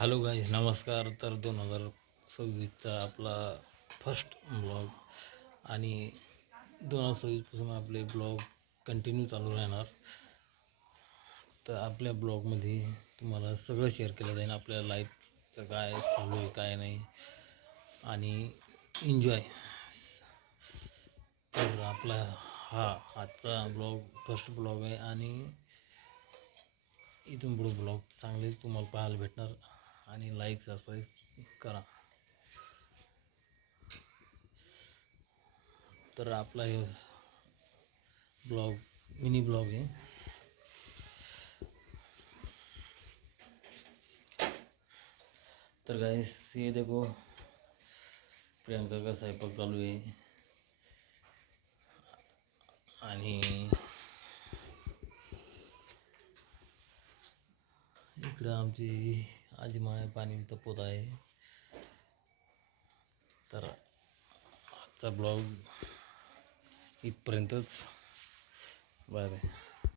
Hello guys, नमस्कार. तर 2026चा आपला फर्स्ट ब्लॉग आणि 2026पासून आपले ब्लॉग कंटिन्यू चालू राहणार. तर आपल्या ब्लॉगमध्ये तुम्हाला सगळं शेअर केलं जाईल, आपल्या लाईफचं काय चालू आहे काय नाही आणि एन्जॉय. तर आपला आजचा ब्लॉग फर्स्ट ब्लॉग आहे आणि इथून पुढे ब्लॉग चांगले तुम्हाला पाहायला भेटणार आणि लाईक सबस्क्राईब करा. तर आपला हे ब्लॉग मिनी ब्लॉग आहे. तर गाइस ये देखो, प्रियंका का स्वयंपाक चालू आहे आणि इकडं आमची आजी माय पाणी तपवत आहे. तर आजचा ब्लॉग इथपर्यंतच. Bye bye.